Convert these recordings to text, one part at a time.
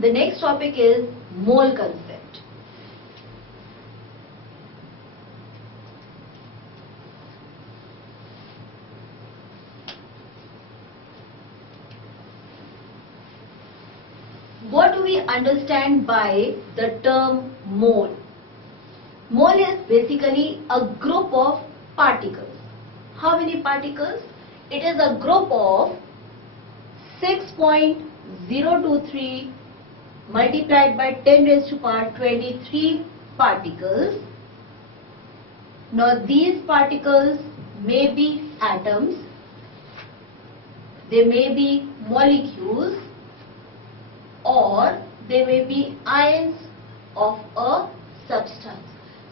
The next topic is mole concept. What do we understand by the term mole? Mole is basically a group of particles. How many particles? It is a group of 6.023 multiplied by 10 raised to power 23 particles. Now these particles may be atoms, they may be molecules, or they may be ions of a substance.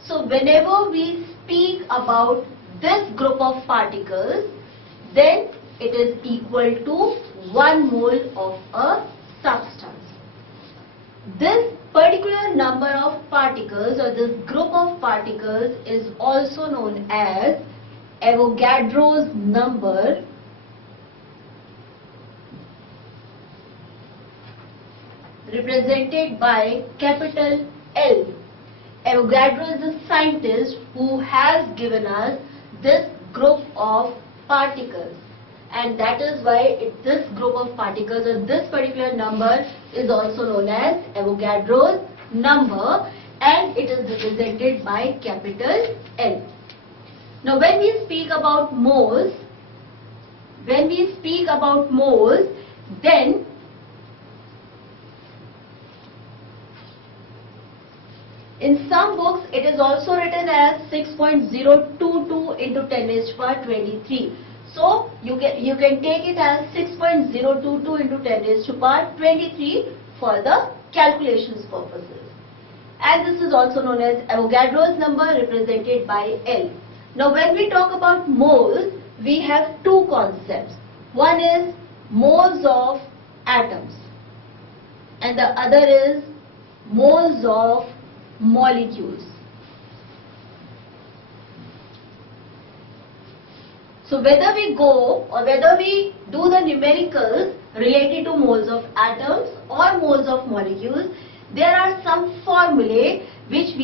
So whenever we speak about this group of particles, then it is equal to 1 mole of a substance. This particular number of particles or this group of particles is also known as Avogadro's number, represented by capital L. Avogadro is a scientist who has given us this group of particles, and that is why this group of particles or this particular number is also known as Avogadro's number, and it is represented by capital L. Now when we speak about moles, then in some books it is also written as 6.022 into 10 raised to power 23. So you can take it as 6.022 into 10 raised to power 23 for the calculations purposes. And this is also known as Avogadro's number, represented by L. Now when we talk about moles, we have two concepts. One is moles of atoms and the other is moles of molecules. So whether we go or whether we do the numericals related to moles of atoms or moles of molecules, there are some formulae which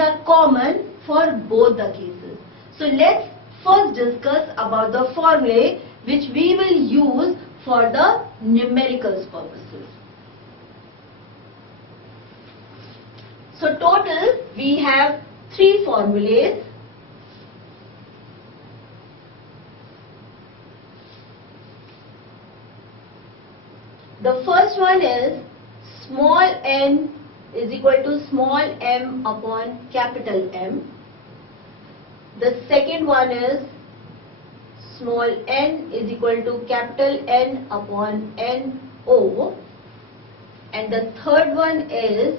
are common for both the cases. So let's first discuss about the formulae which we will use for the numericals purposes. So total we have 3 formulas. The first one is small n is equal to small m upon capital M. The second one is small n is equal to capital N upon NO. And the third one is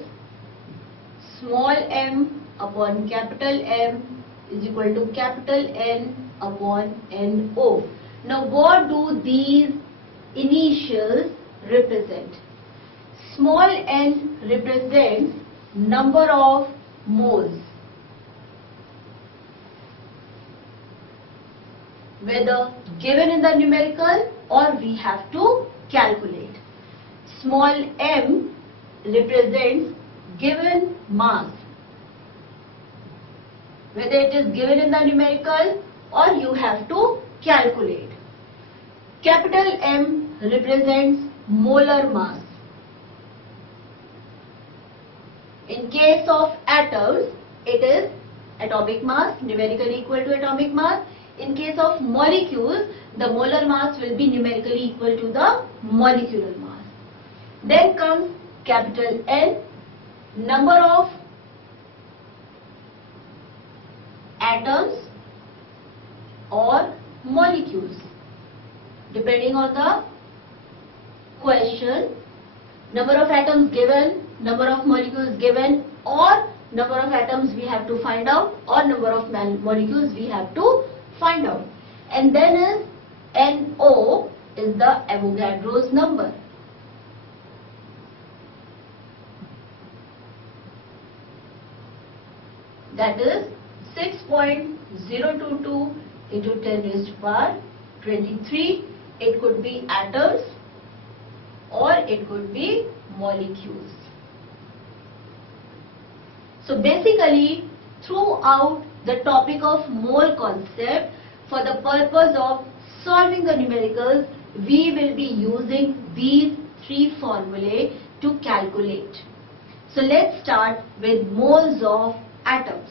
small m upon capital M is equal to capital N upon NO. Now what do these initials represent? Small n represents number of moles, whether given in the numerical or we have to calculate. Small m represents given mass, whether it is given in the numerical or you have to calculate. Capital M represents molar mass. In case of atoms, it is atomic mass, numerically equal to atomic mass. In case of molecules, the molar mass will be numerically equal to the molecular mass. Then comes capital N, number of atoms or molecules, depending on the question. Number of atoms given, number of molecules given, or number of atoms we have to find out, or number of molecules we have to find out. And then is NO is the Avogadro's number. That is 6.022 into 10 raised to power 23. It could be atoms or it could be molecules. So basically, throughout the topic of mole concept, for the purpose of solving the numericals, we will be using these three formulae to calculate. So let's start with moles of atoms.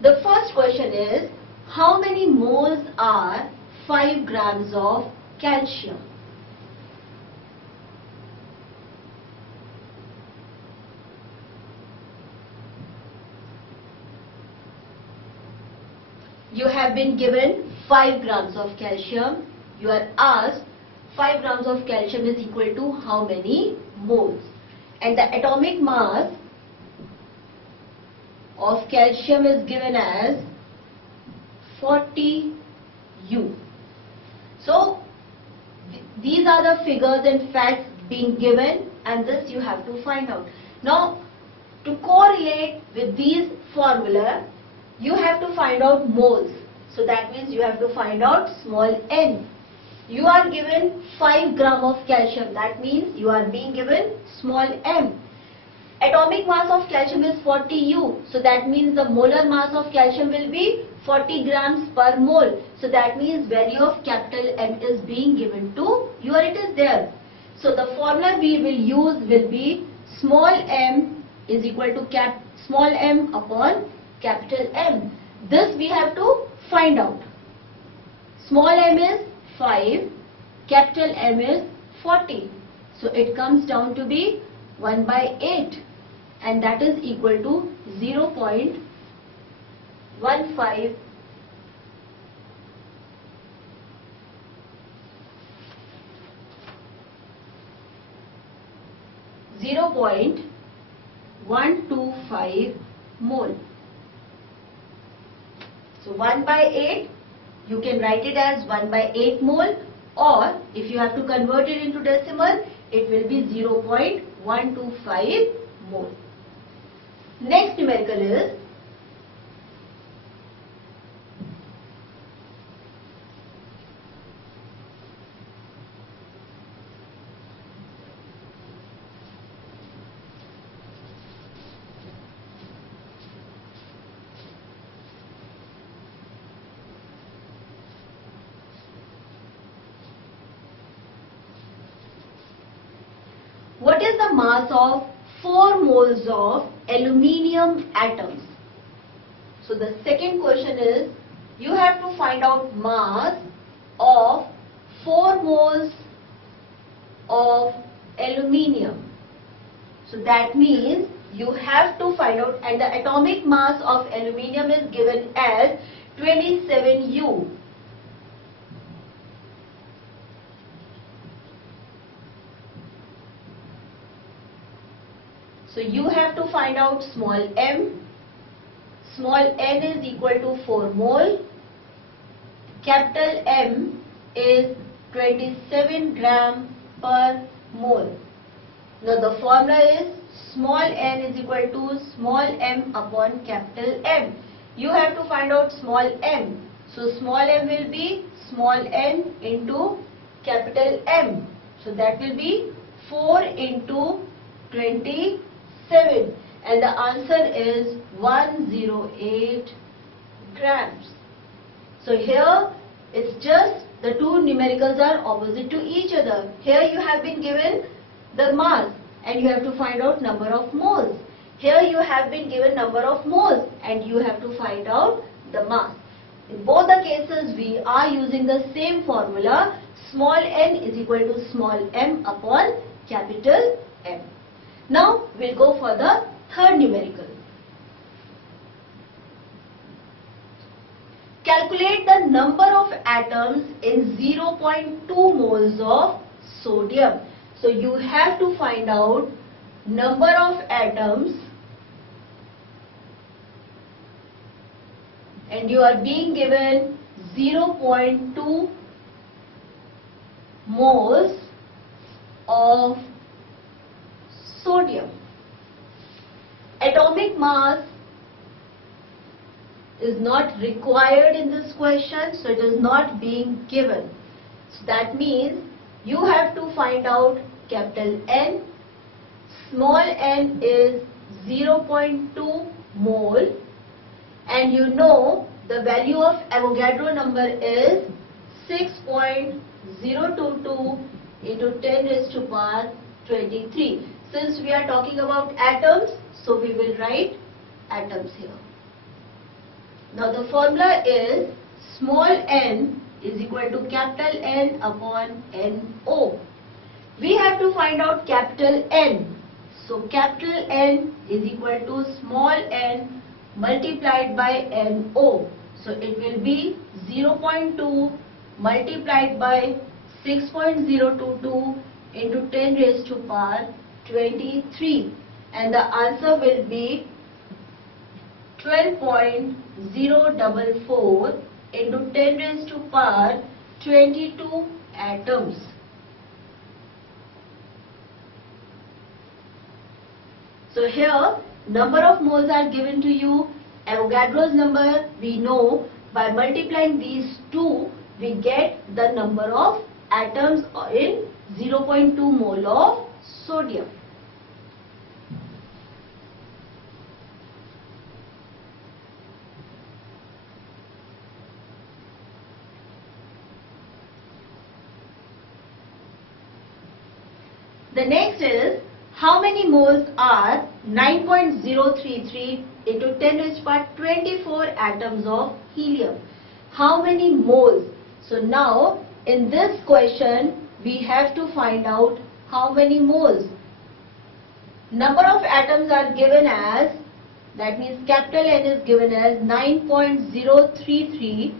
The first question is, how many moles are 5 grams of calcium? You have been given 5 grams of calcium. You are asked 5 grams of calcium is equal to how many moles? And the atomic mass of calcium is given as 40 U. So these are the figures and facts being given, and this you have to find out. Now to correlate with these formula, you have to find out moles. So that means you have to find out small n. You are given 5 gram of calcium. That means you are being given small m. Atomic mass of calcium is 40 U. So that means the molar mass of calcium will be 40 grams per mole. So that means value of capital M is being given to you, or it is there. So the formula we will use will be small m is equal to small m upon capital M. This we have to find out. Small m is 5, capital M is 40. So it comes down to be 1 by 8, and that is equal to 0.15 0.125 mole. So 1 by 8, you can write it as 1 by 8 mole, or if you have to convert it into decimal, it will be 0.125 mole. Next numerical is what is the mass of 4 moles of aluminium atoms? So the second question is, you have to find out mass of 4 moles of aluminium. So that means you have to find out, and the atomic mass of aluminium is given as 27 U. So you have to find out small m. Small n is equal to 4 mole. Capital M is 27 gram per mole. Now the formula is small n is equal to small m upon capital M. You have to find out small m. So small m will be small n into capital M. So that will be 4 into 27, and the answer is 108 grams. So here it's just the two numericals are opposite to each other. Here you have been given the mass and you have to find out number of moles. Here you have been given number of moles and you have to find out the mass. In both the cases we are using the same formula. Small n is equal to small m upon capital M. Now we'll go for the third numerical. Calculate the number of atoms in 0.2 moles of sodium. So you have to find out number of atoms and you are being given 0.2 moles of sodium. Atomic mass is not required in this question, so it is not being given. So that means you have to find out capital N. Small n is 0.2 mole, and you know the value of Avogadro number is 6.022 into 10 raised to power 23. Since we are talking about atoms, so we will write atoms here. Now the formula is small n is equal to capital N upon NO. We have to find out capital N. So capital N is equal to small n multiplied by NO. So it will be 0.2 multiplied by 6.022 into 10 raised to power 23, and the answer will be 12.044 into 10 raised to power 22 atoms. So here number of moles are given to you. Avogadro's number we know, by multiplying these two we get the number of atoms in 0.2 mole of sodium. The next is, how many moles are 9.033 into 10 raised to power 24 atoms of helium? How many moles? So now in this question we have to find out how many moles. Number of atoms are given as, that means capital N is given as 9.033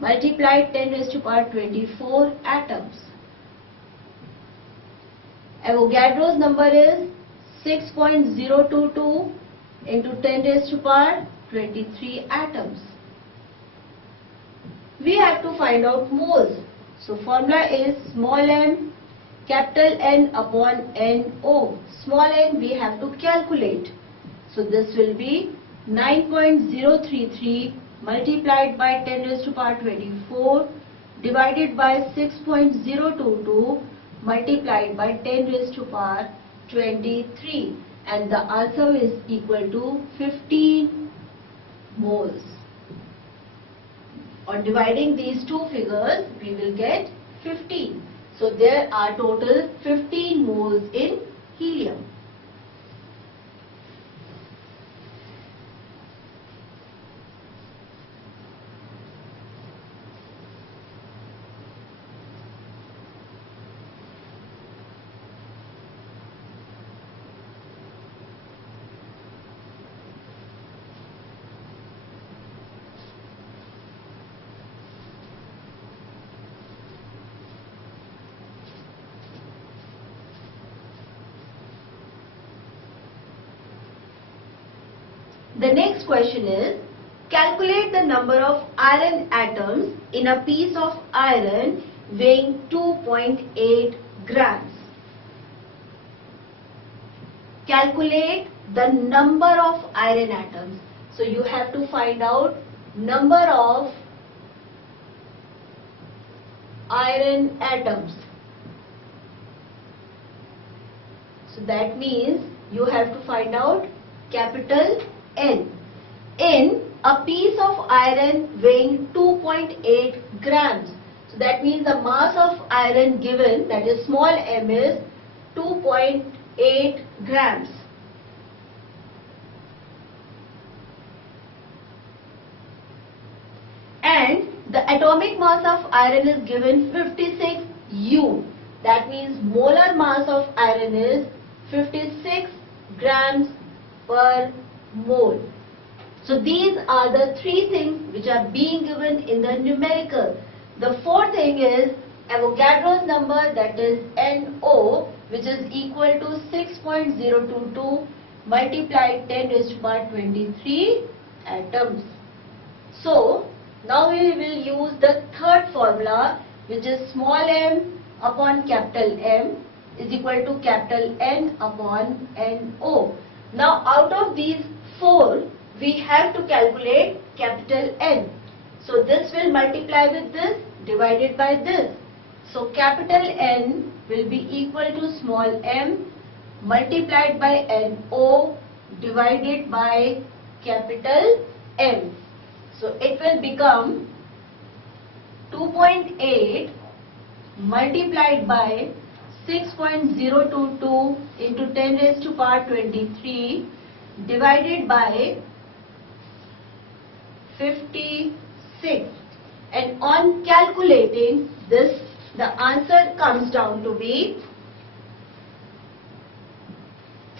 multiplied 10 raised to power 24 atoms. Avogadro's number is 6.022 into 10 raised to power 23 atoms. We have to find out moles. So formula is small m capital N upon NO. Small n we have to calculate. So this will be 9.033 multiplied by 10 raised to power 24 divided by 6.022 multiplied by 10 raised to power 23, and the answer is equal to 15 moles. On dividing these two figures we will get 15. So there are total 15 moles in helium. The next question is, calculate the number of iron atoms in a piece of iron weighing 2.8 grams. Calculate the number of iron atoms. So you have to find out number of iron atoms. So that means you have to find out capital N. In a piece of iron weighing 2.8 grams. So that means the mass of iron given, that is small m, is 2.8 grams. And the atomic mass of iron is given 56 U. That means molar mass of iron is 56 grams per mole. So these are the three things which are being given in the numerical. The fourth thing is Avogadro's number, that is NO, which is equal to 6.022 multiplied 10 raised to power 23 atoms. So now we will use the third formula, which is small m upon capital M is equal to capital N upon NO. Now out of these four, we have to calculate capital N. So this will multiply with this divided by this. So capital N will be equal to small m multiplied by NO divided by capital M. So it will become 2.8 multiplied by 6.022 into 10 raised to power 23 divided by 56. And on calculating this, the answer comes down to be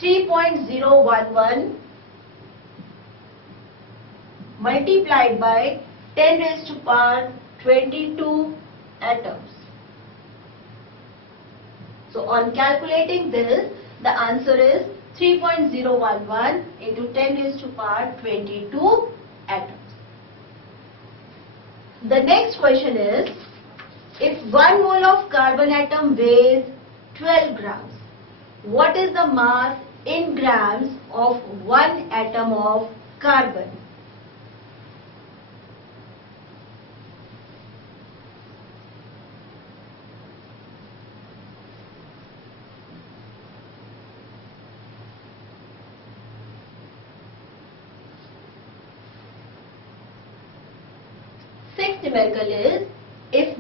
3.011 multiplied by 10 raised to power 22 atoms. So on calculating this, the answer is 3.011 into 10 raised to power 22 atoms. The next question is, if 1 mole of carbon atom weighs 12 grams, what is the mass in grams of 1 atom of carbon? Sixth numerical is, if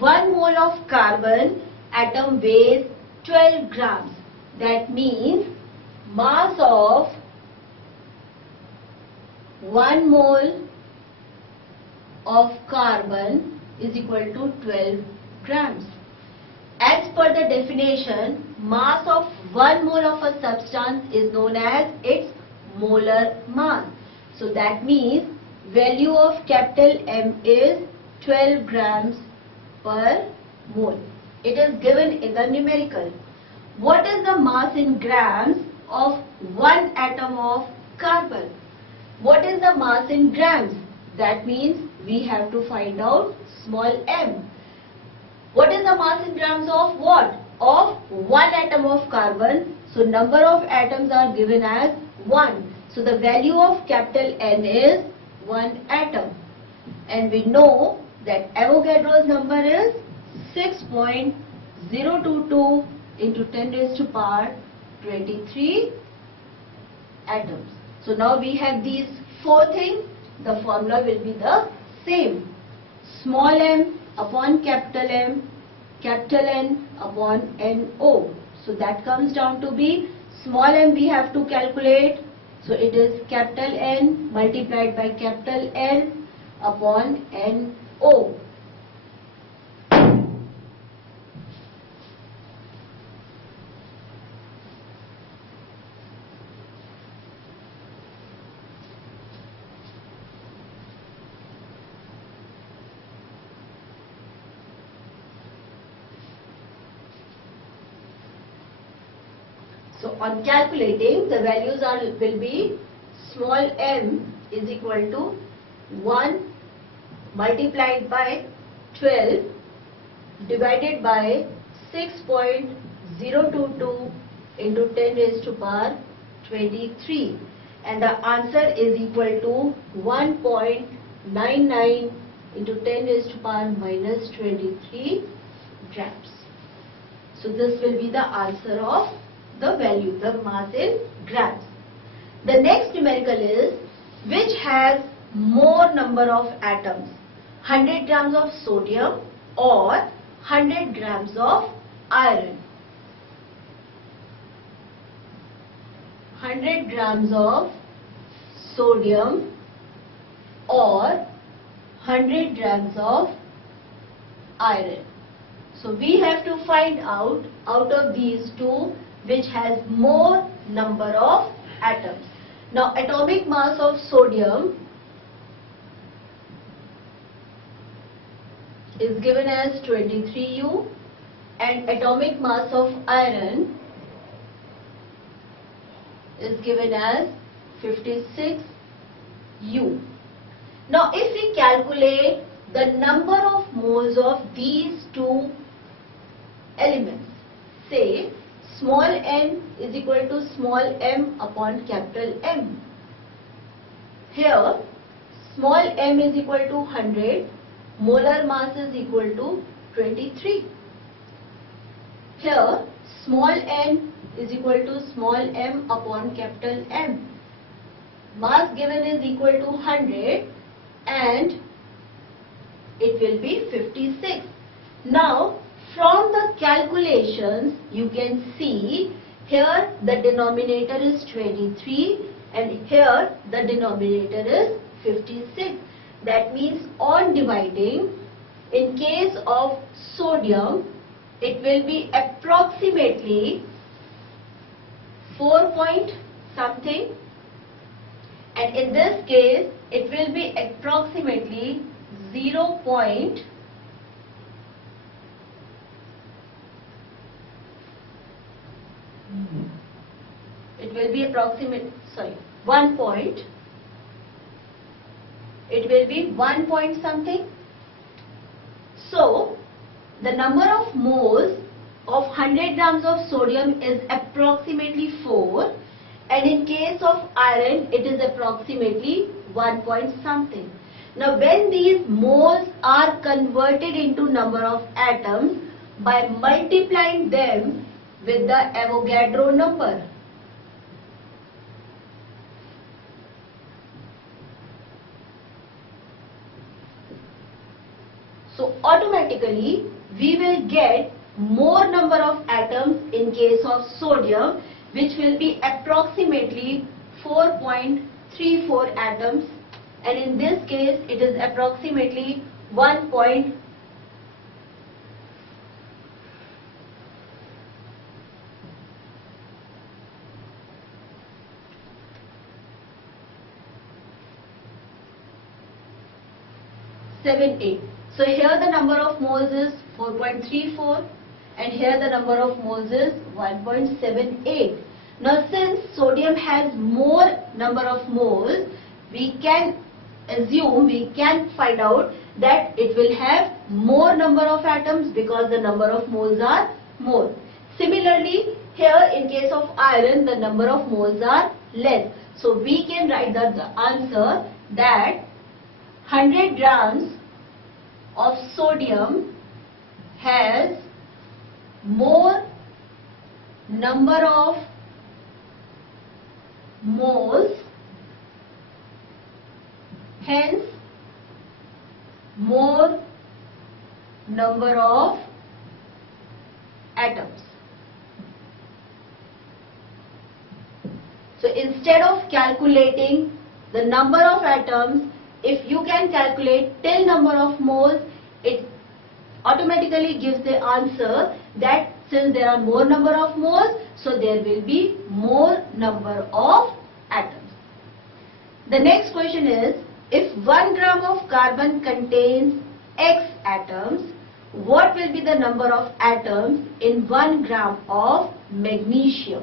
1 mole of carbon atom weighs 12 grams, that means mass of 1 mole of carbon is equal to 12 grams. As per the definition, mass of 1 mole of a substance is known as its molar mass. So that means value of capital M is 12 grams per mole. It is given in the numerical. What is the mass in grams of 1 atom of carbon? What is the mass in grams? That means we have to find out small m. What is the mass in grams of what? Of 1 atom of carbon. So number of atoms are given as 1. So the value of capital N is 1 atom. And we know that Avogadro's number is 6.022 into 10 raised to power 23 atoms. So now we have these four things. The formula will be the same. Small m upon capital M, capital N upon NO. So that comes down to be, small m we have to calculate. So it is capital N multiplied by capital N upon NO. So on calculating, the values will be small m is equal to 1 multiplied by 12 divided by 6.022 into 10 raised to power 23, and the answer is equal to 1.99 into 10 raised to power minus 23 grams. So this will be the answer of the value, the mass in grams. The next numerical is, which has more number of atoms, 100 grams of sodium or 100 grams of iron? 100 grams of sodium or 100 grams of iron. So we have to find out of these two which has more number of atoms. Now atomic mass of sodium is given as 23U and atomic mass of iron is given as 56U. Now if we calculate the number of moles of these two elements, say small n is equal to small m upon capital M. Here small m is equal to 100, molar mass is equal to 23. Here small n is equal to small m upon capital M. Mass given is equal to 100 and it will be 56. Now from the calculations you can see here the denominator is 23 and here the denominator is 56. That means on dividing, in case of sodium it will be approximately 4 point something, and in this case it will be approximately 0. It will be 1 point. It will be 1 point something. So the number of moles of 100 grams of sodium is approximately 4, and in case of iron it is approximately 1 point something. Now when these moles are converted into number of atoms by multiplying them with the Avogadro number, so automatically we will get more number of atoms in case of sodium, which will be approximately 4.34 atoms, and in this case it is approximately 1.78. So here the number of moles is 4.34 and here the number of moles is 1.78. Now since sodium has more number of moles, we can assume, we can find out that it will have more number of atoms because the number of moles are more. Similarly, here in case of iron the number of moles are less. So we can write the answer that 100 grams of sodium has more number of moles, hence more number of atoms. So instead of calculating the number of atoms, if you can calculate till number of moles, it automatically gives the answer that since there are more number of moles, so there will be more number of atoms. The next question is, if 1 gram of carbon contains X atoms, what will be the number of atoms in 1 gram of magnesium?